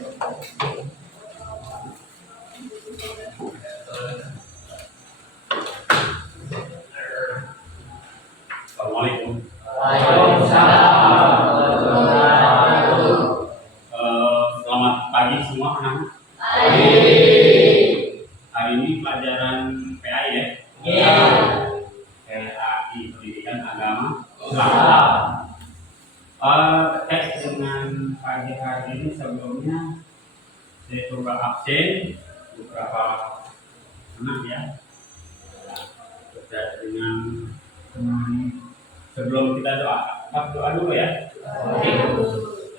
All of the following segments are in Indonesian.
Assalamualaikum. Waalaikumsalam. Selamat pagi semua anak-anak. Pagi. Hari ini pelajaran PAI ya. Iya. PAI Pendidikan Agama Islam. Islam. Terkait dengan pagi hari ini sebelumnya saya coba absen beberapa anak ya. Terkait dengan sebelum kita doa dulu ya.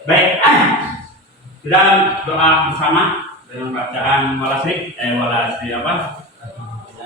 Baik, kita doa bersama dengan bacaan walasri apa?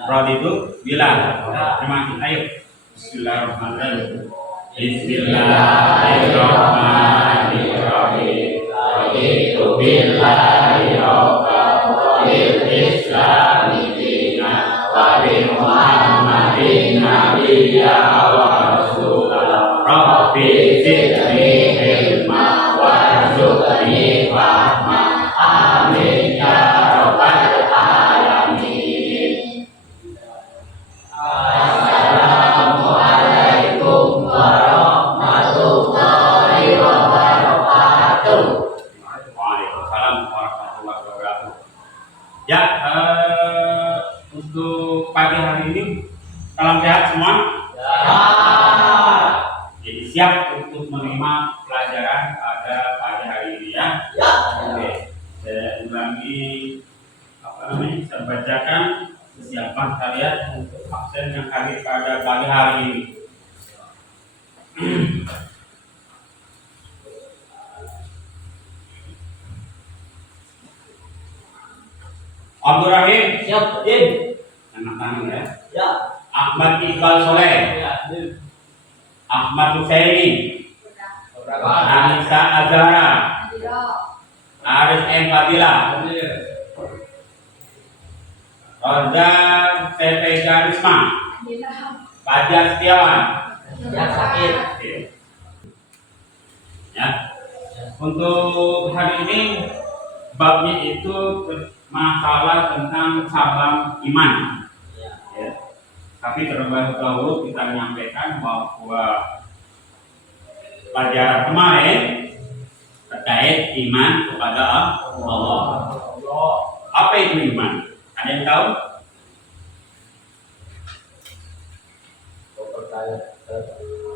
Raditu bila. Terima kasih. Ayo. Bismillahirrahmanirrahim. Bismillahirrahmanirrahim. Raditu billahi rabban wa bil islami dinan wa bi Muhammadin nabiyya wa rasulah. Rabbi zidni ilma warzuqni fahma. Amin ya rabbal alamin. Assalamualaikum warahmatullahi wabarakatuh. Waalaikumsalam warahmatullahi wabarakatuh. Ya, untuk pagi hari ini salam sehat semua. Jadi siap untuk menerima pelajaran pada pagi hari ini ya. Oke, saya ulangi saya bacakan kesiapan kalian untuk absen yang hadir pada pagi hari ini. Abdul Rahim, Siap, Din. anak-anak ya. Ya. Ahmad Iqbal Soleh, Ya, Din. Ahmad Husaini, Anissa Azhara, Aris M. Fadila, Roza Sete Garisma, Fajar Setiawan. Yang sakit. Oke. Ya. Untuk hari ini babnya itu masalah tentang cabang iman. Ya. Tapi terlebih dahulu kita menyampaikan bahwa pelajaran kemarin terkait iman kepada Allah. Apa itu iman? Ada yang tahu?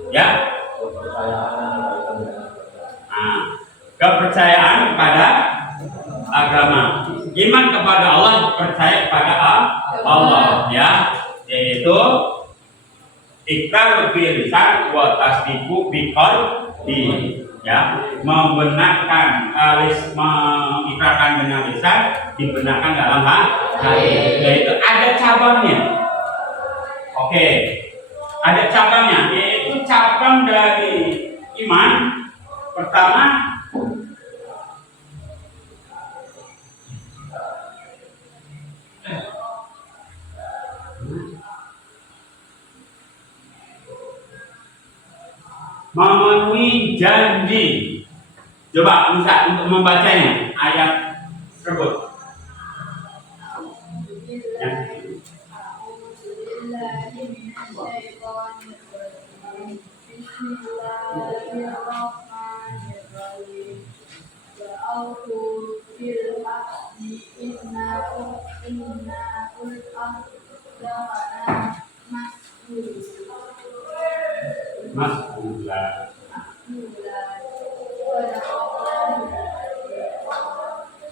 Ya? Nah, kepercayaan pada agama. Iman kepada Allah, percaya kepada Allah, ya, yaitu ikrar bil lisan wa tasdiqu bil qalbi, ya, membenarkan mengikrarkan dengan lisan, dibenarkan dalam hati. Yaitu ada cabangnya. Oke. Ada cabangnya, yaitu cabang dari iman. Pertama, memenuhi janji. Coba Musa untuk membacanya ayat tersebut. Ya.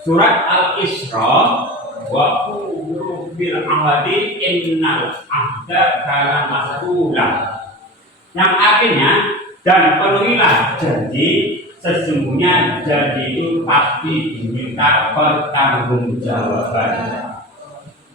Surat Al-Isra wa qulu bil ahdi innal ahda kana mas'ula. Yang artinya, dan penuhilah janji, sesungguhnya janji itu pasti diminta pertanggungjawaban.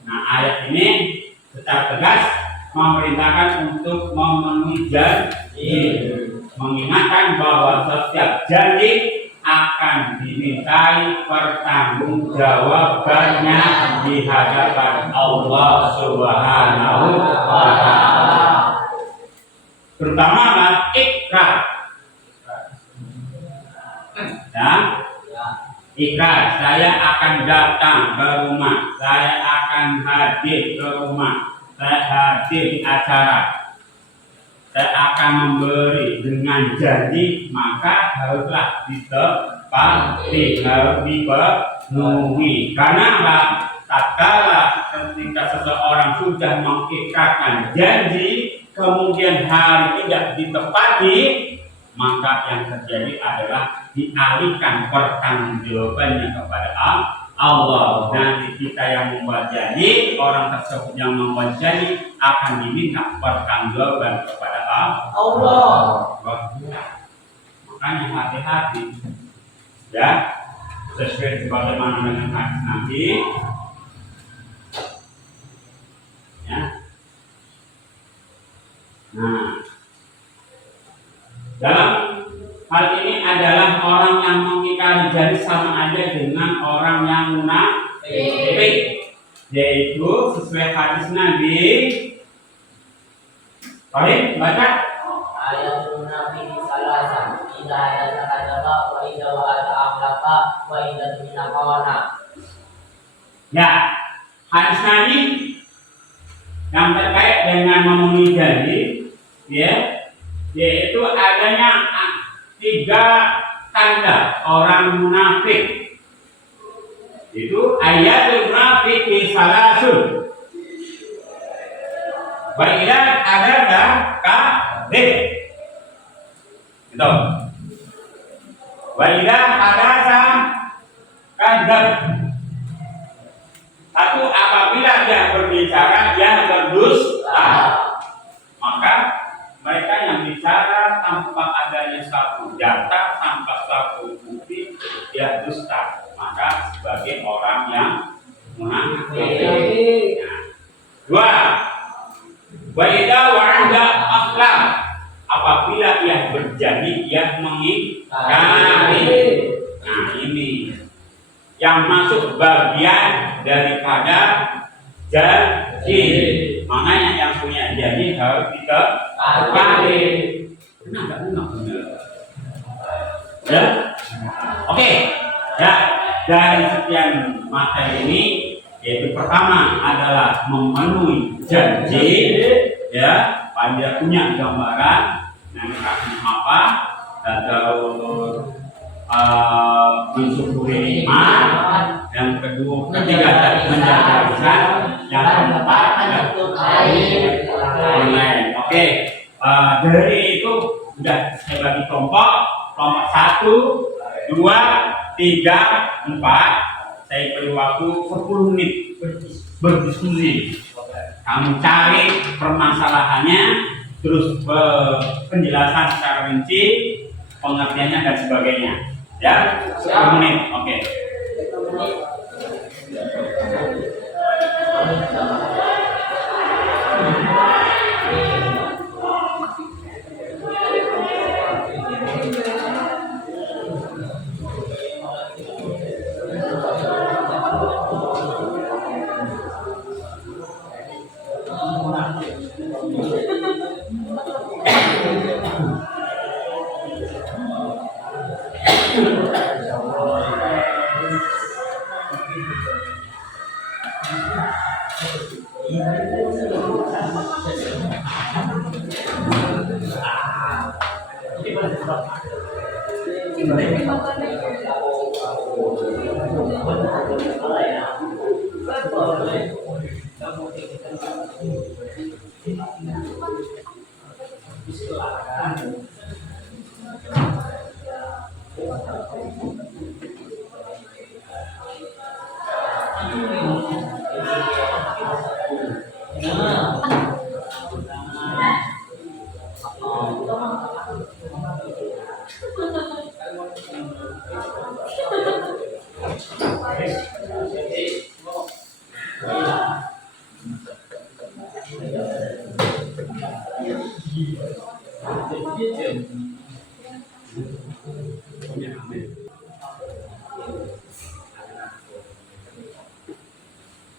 Nah, ayat ini secara tegas memerintahkan untuk memenuhi janji, mengingatkan bahwa setiap janji akan dimintai pertanggungjawabannya di hadapan Allah Subhanahu wa Ta'ala. Terutama ikrar. Ya, Ikrar, saya akan datang ke rumah, saya akan hadir ke rumah, saya hadir di acara, saya akan memberi dengan janji, maka haruslah ditepati, harus dipenuhi. Karena apa? Tatkala ketika seseorang sudah mengikrarkan janji, kemudian hari tidak ditepati, maka yang terjadi adalah dialihkan pertanggungjawabannya kepada Allah. Nanti kita yang membuat janji, orang tersebut yang membuat janji akan diminta pertanggungjawaban kepada Allah. Makanya hati-hati, ya, sesuai sebagaimana dengan hadis Nabi. Ya. Nah, dalam hal ini adalah orang yang mengingkari janji sama aja dengan orang yang munafik, yaitu sesuai hadis Nabi. Baik, baca. Ayatul munafik salasan. Idza hadza kadzaba wa idza wa'ada akhlafa wa idza tumina khawana. Ya, hadis Nabi yang terkait dengan memenuhi janji, ya, yaitu adanya 3 tanda orang munafik. Itu ayatul munafik salasun. Baiklah, ada kadhib. Gitu. Baiklah, ada kadhib. Satu, apabila dia berbicara dia berdusta, maka mereka yang bicara tanpa adanya satu data, tanpa satu bukti, dia dusta. Maka sebagai orang yang munafik. Dua, wa idza wa'ada akhlaf, apabila ia berjanji dia mengingkari. Nah, ini yang masuk bagian daripada janji. Makanya yang punya janji harus ditepati. Kenapa enggak benar? Ya, oke. Ya, dari sekian materi ini, yaitu pertama adalah memenuhi janji, ya, pada punya gambaran nanti apa, terus mensyukuri nikmat, yang ketiga menjaga lisan, yang keempat online. Oke, dari itu sudah saya bagi kelompok 1, 2, 3, 4. Saya beri waktu 10 menit berdiskusi. Kamu cari permasalahannya, terus penjelasan secara rinci, pengertiannya dan sebagainya. Ya, 10 menit. Oke.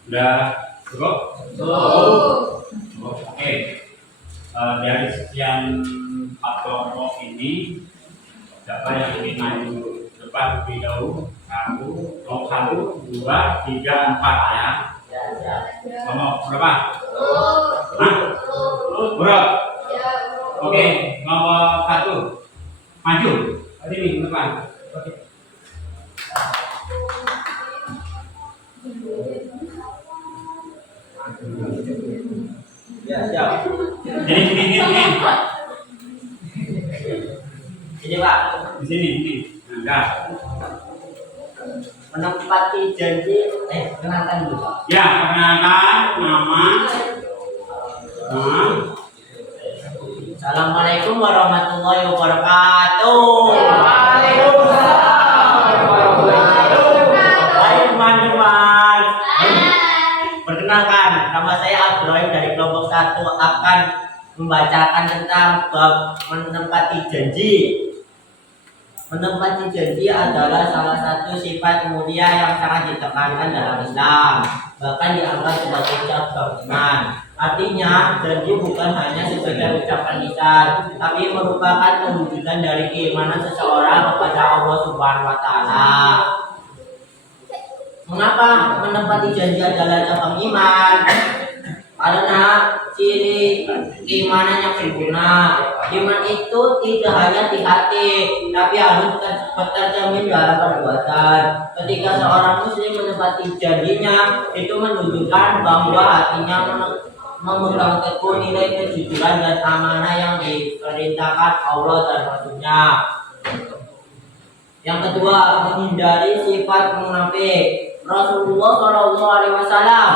Sudah cukup? Oke. Dari sekian 4 kelompok ini, siapa yang ingin maju depan lebih dahulu? satu, dua, tiga, empat ya. Ya, ya. Nomor berapa? Hah? Bro. Oke, nomor satu. Maju. Tadi nih depan. Oke. Ya, siap. Ini. Ini Pak, Di sini. Enggak. menempati janji. Kenalkan dulu Pak. Ya, perkenalkan nama. Assalamualaikum warahmatullahi wabarakatuh. Hai teman-teman. Perkenalkan, nama saya Abdurrahim dari kelompok 1 akan membacakan tentang bab menempati janji. Menempati janji adalah salah satu sifat mulia yang sangat ditekankan dalam Islam, bahkan dianggap sebagai cabang iman. Artinya, janji bukan hanya sekedar ucapan lisan, tapi merupakan perwujudan dari keimanan seseorang kepada Allah Subhanahu wa Ta'ala. Mengapa menempati janji adalah cabang iman? Karena ciri keimanan yang sempurna. Iman itu tidak hanya di hati, tapi harus tercermin dalam perbuatan. Ketika seorang muslim menepati janjinya, itu menunjukkan bahwa hatinya memegang teguh nilai kejujuran dan amanah yang diperintahkan Allah dan Rasulnya. Yang kedua, menghindari sifat munafik. Rasulullah Shallallahu Alaihi Wasallam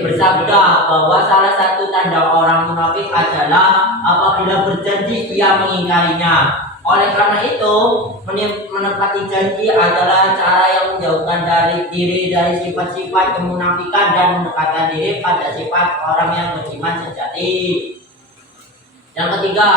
bersabda bahwa salah satu tanda orang munafik adalah apabila berjanji ia mengingkarinya. Oleh karena itu, menepati janji adalah cara yang menjauhkan diri dari sifat-sifat kemunafikan dan mendekatkan diri pada sifat orang yang beriman sejati. Yang ketiga,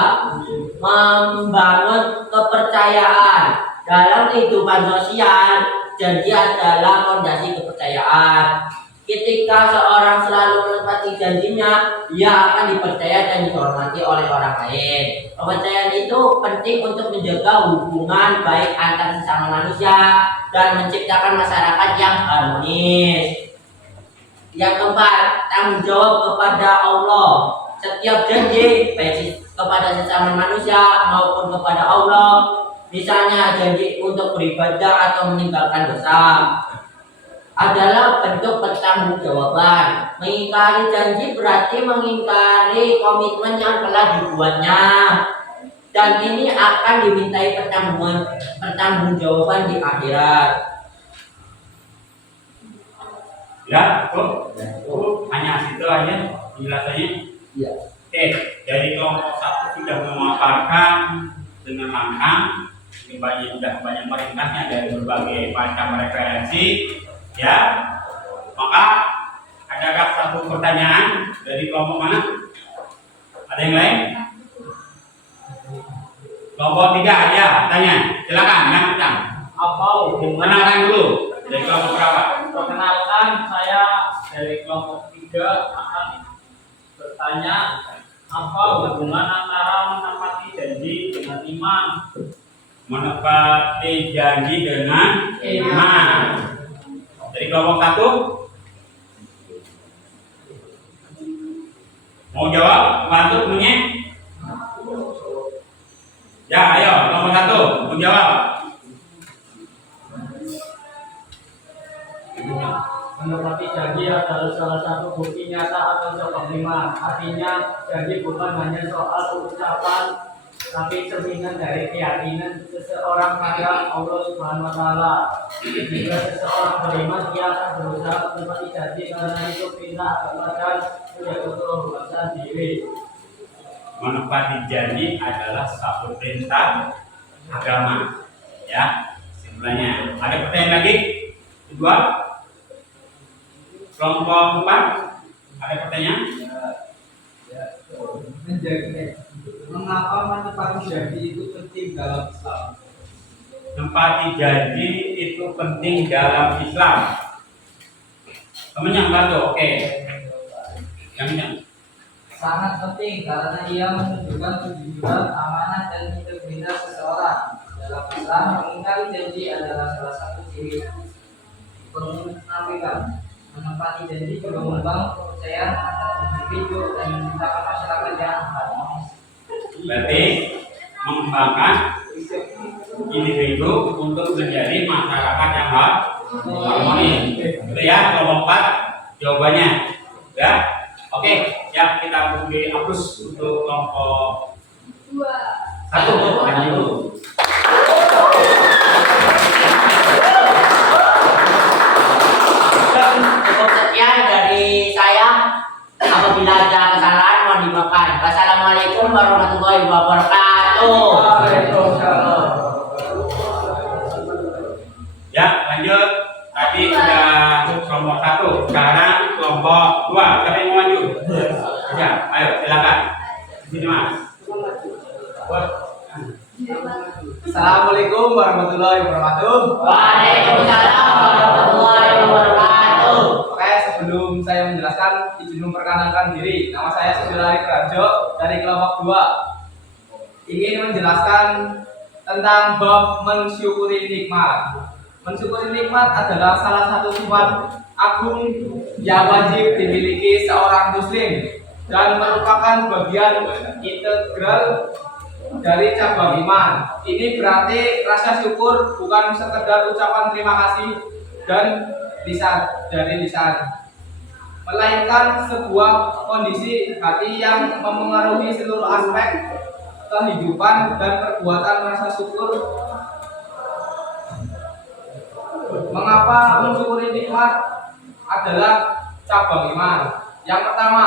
membangun kepercayaan dalam kehidupan sosial. Janji adalah fondasi kepercayaan. Ketika seorang selalu menepati janjinya, ia akan dipercaya dan dihormati oleh orang lain. Kepercayaan itu penting untuk menjaga hubungan baik antar sesama manusia dan menciptakan masyarakat yang harmonis. Yang keempat, tanggung jawab kepada Allah. Setiap janji, baik kepada sesama manusia maupun kepada Allah, misalnya janji untuk beribadah atau meninggalkan dosa, adalah bentuk pertanggungjawaban. Mengingkari janji berarti mengingkari komitmen yang telah dibuatnya, dan ini akan dimintai pertanggungjawaban di akhirat. Ya, cukup. Hanya situ aja penjelasannya. Ya. Oke, dari kelompok 1 sudah memaparkan dengan lengkap. Ini banyak meringkasnya dari berbagai macam referensi, ya. Maka adakah satu pertanyaan dari kelompok mana? Ada yang lain? Kelompok 3 ya, tanya. Silakan, yang pertama. Apa hubungan? Kenalkan dulu dari kelompok berapa? Perkenalkan, saya dari kelompok 3 akan bertanya apa hubungan antara menepati janji dengan iman. Menepati janji dengan iman. Dari kelompok 1 mau jawab? Bantu punya? Ya, ayo nomor 1 mau jawab. Menepati janji adalah salah satu bukti nyata atau cabang iman. Artinya janji bukan hanya soal ucapan, tapi cerminan dari keyakinan seseorang pada Allah Subhanahu wa Ta'ala. Jika seseorang beriman, dia akan berusaha menepati janji karena itu perintah agama dan menjaga kehormatan diri. Menepati janji adalah satu perintah agama. Ya, simpulannya. Ada pertanyaan lagi? Kedua, kelompok 4 ada pertanyaan? Mengapa menepati janji itu penting dalam Islam? Menepati janji itu penting dalam Islam. Temennya bantu, oke. Yang Sangat penting karena ia menunjukkan kejujuran, amanah dan integritas seseorang. dalam Islam, mengingkari janji adalah salah satu ciri kemunafikan. Menempati janji juga membangun kepercayaan antara individu dan menciptakan masyarakat yang harmonis. Berarti mengembangkan individu untuk menjadi masyarakat yang harmonis. Itu ya kelompok 4 jawabannya. Ya, oke. Ya kita beri hapus untuk kelompok 1. Lanjut. Cukup sekian dari saya. Apabila ada kesalahan mohon dimaafkan. Wassalamualaikum warahmatullahi wabarakatuh. Waalaikumsalam. Ya, lanjut. Tadi sudah kelompok 1. Sekarang kelompok 2. Siapa yang mau maju? Ya, ayo silakan. Di sini Mas. Assalamualaikum warahmatullahi wabarakatuh. Waalaikumsalam warahmatullahi wabarakatuh. Oke, sebelum saya menjelaskan, izin memperkenalkan diri. Nama saya Susilari Prajo dari kelompok 2. Ingin menjelaskan tentang bab mensyukuri nikmat. Mensyukuri nikmat adalah salah satu sifat agung yang wajib dimiliki seorang muslim dan merupakan bagian integral dari cabang iman. Ini berarti rasa syukur bukan sekedar ucapan terima kasih dan lisan, melainkan sebuah kondisi hati yang memengaruhi seluruh aspek kehidupan dan perbuatan rasa syukur. Mengapa mensyukuri nikmat adalah cabang iman? Yang pertama,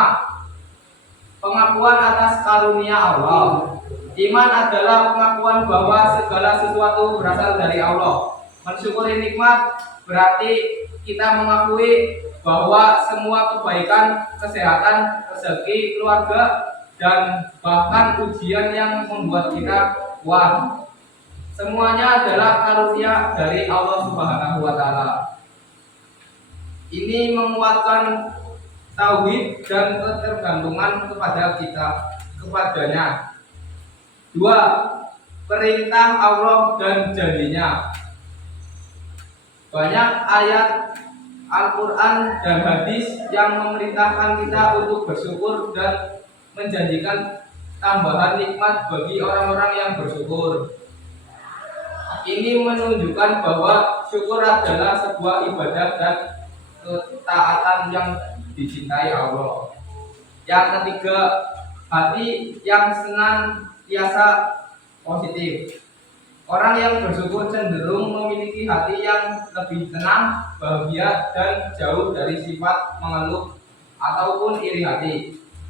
pengakuan atas karunia Allah. Iman adalah pengakuan bahwa segala sesuatu berasal dari Allah. Mensyukuri nikmat berarti kita mengakui bahwa semua kebaikan, kesehatan, rezeki, keluarga, dan bahkan ujian yang membuat kita kuat, semuanya adalah karunia dari Allah Subhanahu wa Ta'ala. Ini menguatkan tauhid dan ketergantungan kepadanya. 2. Perintah Allah dan janjinya. Banyak ayat Al-Quran dan hadis yang memerintahkan kita untuk bersyukur dan menjanjikan tambahan nikmat bagi orang-orang yang bersyukur. Ini menunjukkan bahwa syukur adalah sebuah ibadah dan ketaatan yang dicintai Allah. Yang ketiga, hati yang senantiasa positif. Orang yang bersyukur cenderung memiliki hati yang lebih tenang, bahagia, dan jauh dari sifat mengeluh ataupun iri hati.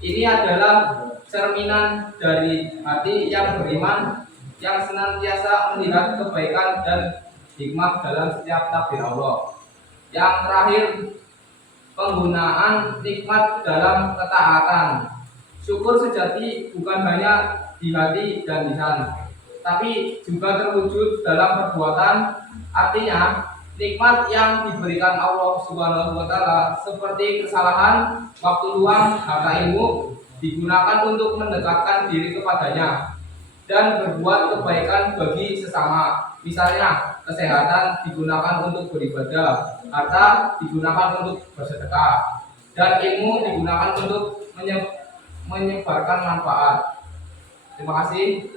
Ini adalah cerminan dari hati yang beriman, yang senantiasa melihat kebaikan dan hikmah dalam setiap takdir Allah. Yang terakhir, penggunaan nikmat dalam ketaatan. Syukur sejati bukan hanya di hati dan lisan, tapi juga terwujud dalam perbuatan. Artinya, nikmat yang diberikan Allah Subhanahu wa Ta'ala seperti kesalahan, waktu luang, harta ilmu digunakan untuk mendekatkan diri kepadanya dan berbuat kebaikan bagi sesama. Misalnya, kesehatan digunakan untuk beribadah, harta digunakan untuk bersedekah, dan ilmu digunakan untuk menyebarkan manfaat. Terima kasih.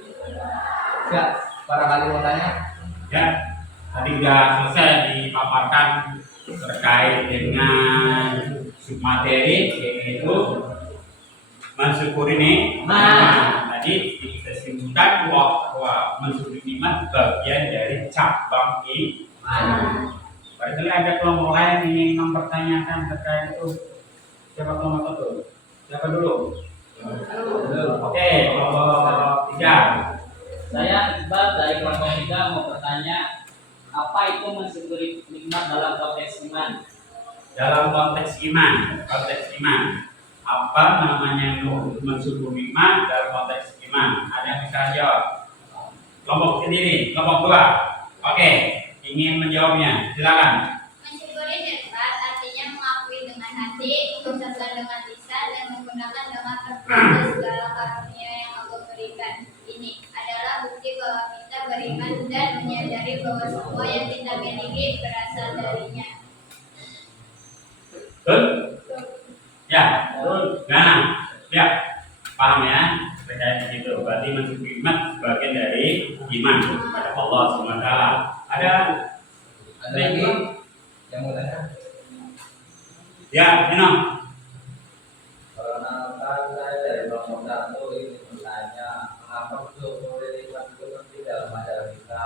Ya, barangkali mau tanya. Ya, tadi sudah selesai dipaparkan terkait dengan submateri, yaitu mensyukuri nikmat. Tadi disimpulkan bahwa mensyukuri nikmat bagian dari cabang iman. Barangkali ada kelompok lain yang ingin mempertanyakan terkait itu. Siapa kelompok itu? Siapa dulu? Oke, kelompok 3. Saya Iqbal dari kelompok 3 mau bertanya, apa itu mensyukuri nikmat dalam konteks iman? Dalam konteks iman, apa namanya mensyukuri nikmat dalam konteks iman? Ada yang bisa jawab? Kelompok sendiri, kelompok 2. Oke, ingin menjawabnya, silakan. Mensyukuri nikmat artinya mengakui dengan hati, mengucapkan dengan lisan, dan menggunakan dengan perbuatan segala karunia yang Allah berikan. Ini adalah bukti bahwa kita beriman dan menyadari bahwa semua yang kita miliki berasal darinya. Betul? Ya, nah, ya, paham ya? Percaya begitu. Berarti masuk iman bagian dari iman kepada Allah SWT. Ada lagi yang mau tanya? Ya, Nino. Karena kan saya dari kelompok 1 ini bertanya, mengapa mensyukuri nikmat itu penting dalam ajaran kita?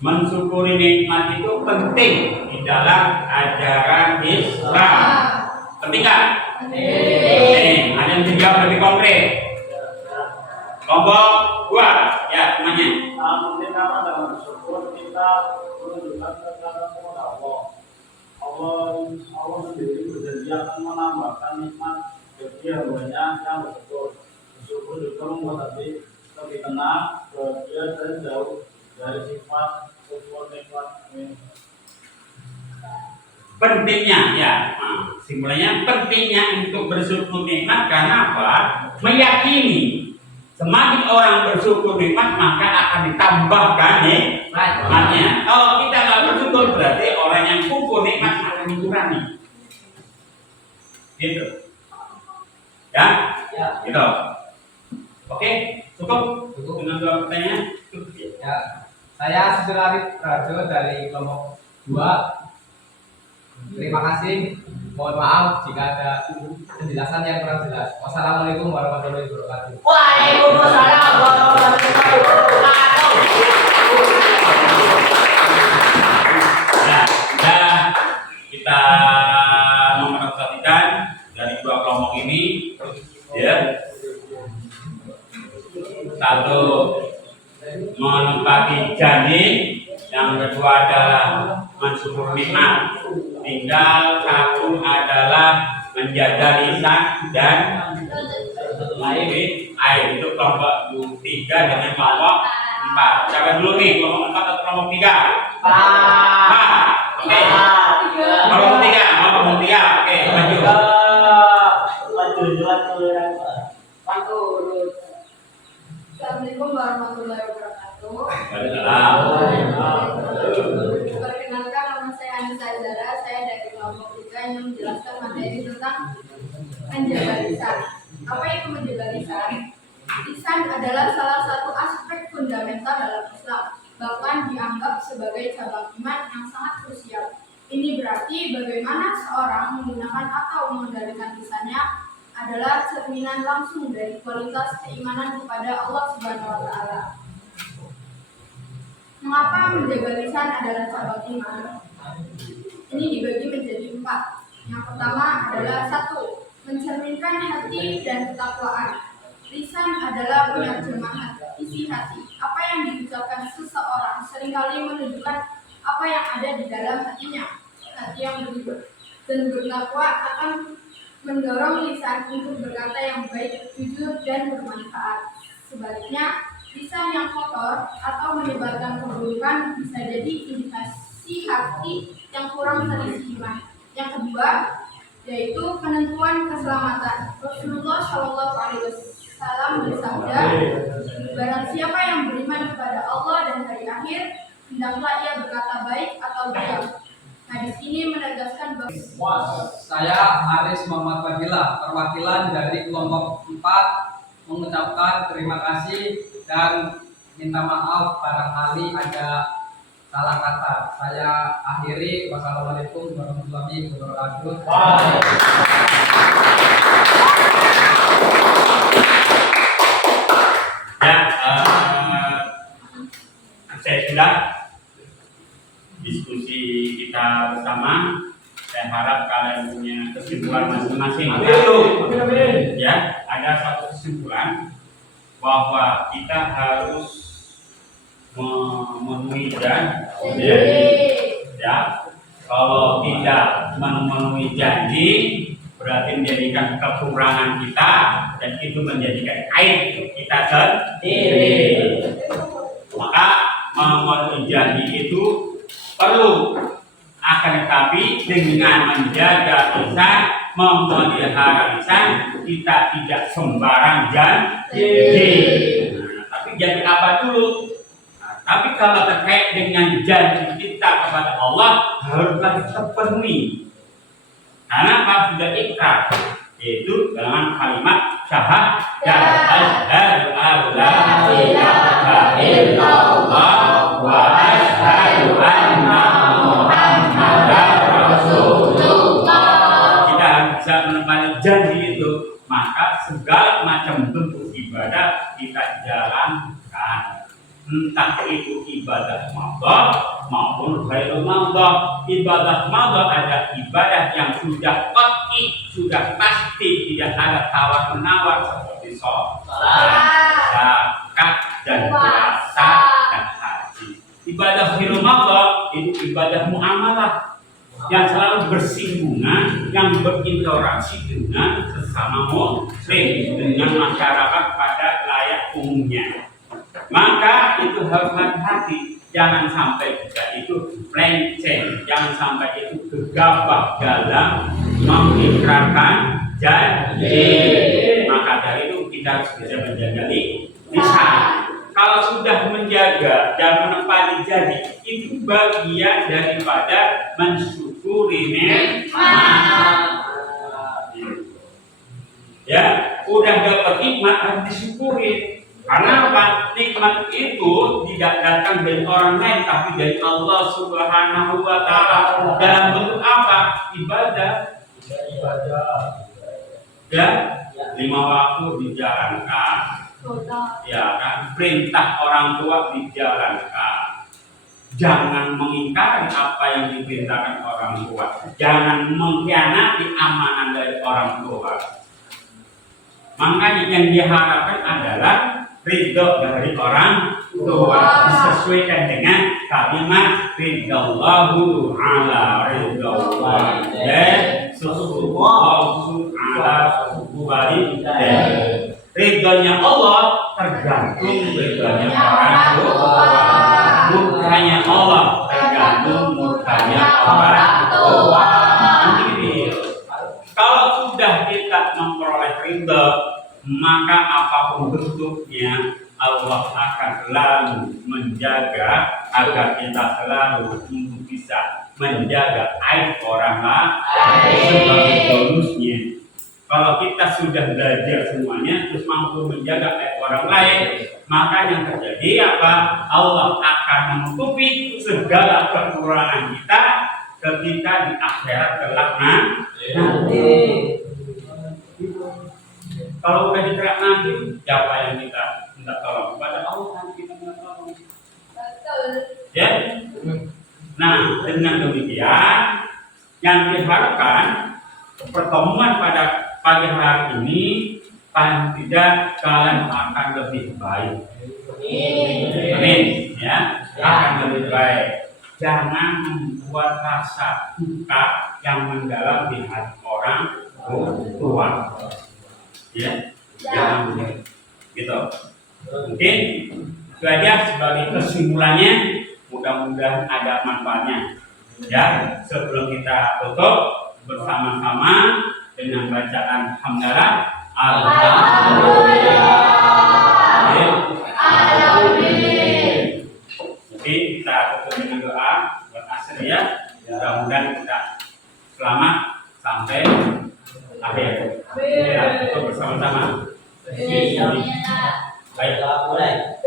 Mensyukuri nikmat itu penting di dalam ajaran Islam. Penting nggak? Penting. Ada yang menjawab lebih konkret. Kelompok 2, ya temannya. Penting apa dalam bersyukur kita menunjukkan kepada Allah. Allah sendiri berjanji akan menambahkan nikmat bagi hambanya yang bersyukur. Bersyukur juga membuat hati lebih tenang, bahagia dan jauh dari sifat syukur nikmat ini. Pentingnya ya, simpulannya pentingnya untuk bersyukur nikmat karena apa? Meyakini semakin orang bersyukur nikmat maka akan ditambahkan nikmatnya. Kalau kita nggak bersyukur berarti orang yang kufur nikmat akan dikurangi. Gitu. Ya? Ya. Gitu. Oke, cukup dengan 2 pertanyaan. Cukup ya. Ya, saya Susularit Rajo dari kelompok 2. Terima kasih. Mohon maaf jika ada penjelasan yang kurang jelas. Wassalamualaikum warahmatullahi wabarakatuh. Waalaikumsalam warahmatullahi wabarakatuh. Nah, kita memperhatikan dari 2 kelompok ini, ya. Satu menepati janji, yang kedua adalah mensyukur nikmat. Tinggal satu adalah menjaga lisan dan air. Itu kelompok 3 dengan kelompok 4. Siapa dulu nih, kelompok 4 atau kelompok 3? Oke. Kelompok 3, kelompok 3. Oke, maju. Assalamualaikum warahmatullahi wabarakatuh. Waalaikumsalam. Perkenalkan, nama saya Anissa Zara. Saya dari kelompok 3 yang menjelaskan materi tentang menjaga lisan. Apa itu menjaga lisan? Lisan adalah salah satu aspek fundamental dalam Islam, bahkan dianggap sebagai cabang iman yang sangat krusial. Ini berarti bagaimana seorang menggunakan atau mengendalikan lisannya adalah cerminan langsung dari kualitas keimanan kepada Allah Subhanahu wa Ta'ala. Mengapa menjaga lisan adalah cabang iman? Ini dibagi menjadi 4. Yang pertama adalah 1. Mencerminkan hati dan ketakwaan. Lisan adalah penerjemah isi hati. Apa yang diucapkan seseorang seringkali menunjukkan apa yang ada di dalam hatinya. Hati yang bertakwa dan bertakwa akan mendorong lisan untuk berkata yang baik, jujur, dan bermanfaat. Sebaliknya, lisan yang kotor atau menyebarkan keburukan bisa jadi indikasi hati yang kurang terisi iman. Yang kedua, yaitu penentuan keselamatan. Rasulullah SAW bersabda, barang siapa yang beriman kepada Allah dan hari akhir, hendaklah ia berkata baik atau diam. Hadis ini menegaskan bahwa Saya Haris Muhammad Fadilah, perwakilan dari kelompok 4, mengucapkan terima kasih dan minta maaf barangkali ada salah kata. Saya akhiri. Wassalamualaikum warahmatullahi wabarakatuh. Ya, saya sudah diskusi kita bersama. Saya harap kalian punya kesimpulan masing-masing. Ya, ada satu kesimpulan bahwa kita harus memenuhi janji. Ya, kalau tidak memenuhi janji berarti menjadikan kekurangan kita dan itu menjadikan aib kita sendiri. Maka memenuhi janji itu perlu, akan tetapi dengan menjaga lisan, memelihara lisan, kita tidak sembarang janji. Nah, tapi janji apa dulu? Nah, Tapi kalau terkait dengan janji kita kepada Allah haruslah terpenuhi. Karena apa? Sudah ikrar, yaitu dengan kalimat syahadat asyhadu an la ilaha illallah wa asyhadu anna Muhammadar Rasulullah. Kita bisa menepati janji itu, maka segala macam bentuk ibadah kita jalankan. Entah itu ibadah madhah maupun ghairul madhah. Ibadah madhah ada ibadah yang sudah qat'i, sudah pasti, tidak ada tawar menawar seperti sholat, zakat, dan puasa dan haji. Ibadah ghairul madhah itu ibadah muamalah yang selalu bersinggungan, yang berinteraksi dengan sesama muslim, dengan masyarakat pada layak umumnya. Maka itu harus hati-hati, jangan sampai kita itu melenceng, jangan sampai itu gegabah dalam mengikrarkan janji. Maka dari itu kita harus bisa menjaga lisan. Kalau sudah menjaga dan menepati janji, itu bagian daripada mensyukuri nikmat. Ya, udah dapat nikmat harus disyukuri. Karena apa? Nikmat itu tidak datang dari orang lain, tapi dari Allah Subhanahu wa Ta'ala. Dalam bentuk apa? Ibadah. Ya, 5 waktu dijalankan. Ya kan? Perintah orang tua dijalankan. Jangan mengingkari apa yang diperintahkan orang tua. Jangan mengkhianati amanah dari orang tua. Makanya yang diharapkan adalah ridho dari orang tua, disesuaikan dengan kalimat ridallahu ala ridallah dan susuhu ala susuhu dan ridhonya Allah tergantung ridhonya orang tua, murkanya Allah tergantung murkanya orang tua. Kalau sudah kita memperoleh ridho, maka apapun bentuknya Allah akan selalu menjaga agar kita selalu untuk bisa menjaga aib orang lain sebagai bonusnya. Kalau kita sudah belajar semuanya terus mampu menjaga aib orang lain, maka yang terjadi apa? Allah akan menutupi segala kekurangan kita ketika di akhirat kelak nanti. Kalau udah dikerak nanti, siapa yang kita minta tolong? Kepada Allah nanti kita minta tolong. Betul. Ya. Nah, dengan demikian yang diharapkan pertemuan pada pagi hari ini paling tidak kalian akan lebih baik. Amin. Ya, akan lebih baik. Jangan membuat rasa duka yang mendalam di hati orang tua. Ya, jangan begitu. Gitu. Mungkin itu aja sebagai kesimpulannya. Mudah-mudahan ada manfaatnya. Ya, sebelum kita tutup bersama-sama dengan bacaan hamdalah. Alhamdulillah. Mungkin kita tutup dengan doa buat asr ya. Mudah-mudahan kita selamat sampai akhir. Ya, tutup bersama-sama. Baik, mulai.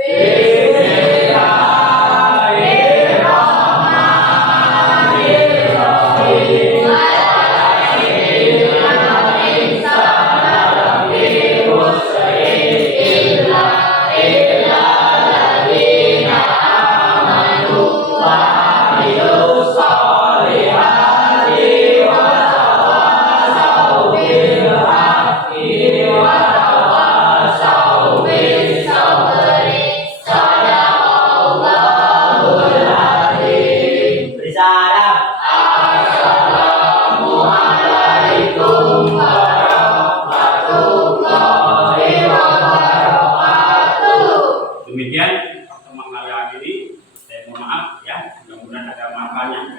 Demikian pertemuan kali ini. Saya mohon maaf ya, mudah-mudahan ada manfaatnya.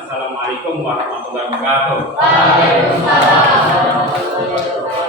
Assalamualaikum warahmatullahi wabarakatuh. Waalaikumsalam.